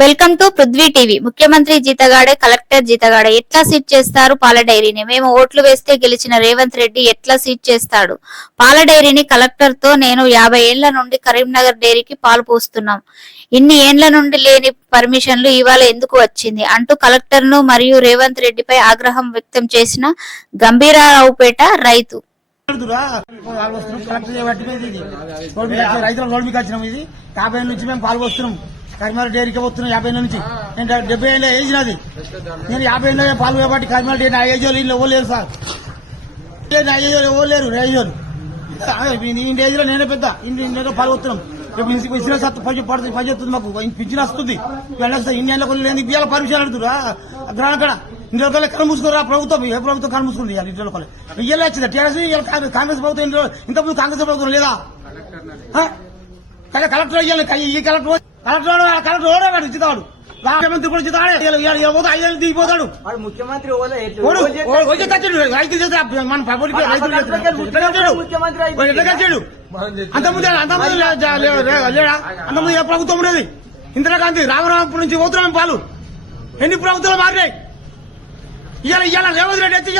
Welcome to Prithvi TV. ముఖ్యమంత్రి జీతగాడే collector జీతగాడే ఎట్లా seat చేస్తారు పాల డైరీని? మేము ఓట్లు వేస్తే గెలిచిన రేవంత్ రెడ్డి ఎట్లా సీట్ చేస్తాడు? పాల డైరీని కలెక్టర్తో నేను యాభై ఏళ్ళ నుండి కరీంనగర్ డైరీకి పాలు పోస్తున్నాం. ఇన్ని ఏండ్ల నుండి లేని పర్మిషన్లు ఇవాళ ఎందుకు వచ్చింది? అంటూ కలెక్టర్ను మరియు రేవంత్ రెడ్డిపై ఆగ్రహం వ్యక్తం చేసిన గంభీరావుపేట రైతు. రైతుల రోడ్ మీకు వచ్చినాం ఇది. యాభై నుంచి మేము పాలు వస్తున్నాం కరిమాల డైరీకి పోతున్నా యాభై ఏళ్ళ నుంచి. నేను డెబ్బై ఏళ్ళ ఏజ్ నాది. నేను యాభై ఏళ్ళ పాలు కాబట్టి కరిమాల డైరీ నా ఏజ్ వాళ్ళు ఇవ్వలేరు సార్. నా ఏజ్ ఇవ్వలేరు ఏజ్ వాళ్ళు. ఈ ఏజ్లో నేనే పెద్ద. ఇన్ని ఇన్ని పాలు వస్తున్నాం రేపు ఇంటికి ఇచ్చిన సత్తు పని పడుతుంది పని చేస్తుంది మాకు. పింఛన్ వస్తుంది. వెళ్ళొస్తా ఇన్ని ఏళ్ళ కొన్ని లేదు బియ్యాల పర్మిషన్ అడుగుతురా గ్రహణ కడ. ఇంటి రోజులు కళ్ళు మూసుకోరా ప్రభుత్వం. ఏ ప్రభుత్వం కళ్ళు మూసుకుంది ఇవాళ ఇంటి వచ్చింది. టీఆర్ఎస్ కాంగ్రెస్ ప్రభుత్వం ఇంత ముందు కాంగ్రెస్ ప్రభుత్వం లేదా? కలె- కలెక్టర్ ఇయ్యాలి క- ఈ కలెక్టర్ కలెక్టర్ కలెక్టర్ ఓడే వాడు ఇచ్చితాడు. రాష్ట్రమంత్రి కూడా ఇచ్చితాడే. ఐదేళ్ళు దిగిపోతాడు వాడు ముఖ్యమంత్రి చేస్తాడు. మన పబ్లిక్ రైతులు? ముఖ్యమంత్రి? అంతకుముందు అంతకుముందు లేడా? అంతకుముందు ఏ ప్రభుత్వం ఉండేది? ఇందిరాగాంధీ రామరామపురం నుంచి పోతున్నాం పాలు. ఎన్ని ప్రభుత్వాలు మారినాయి? ఇవాళ ఇవాళ రేవంత్ రెడ్డి వచ్చి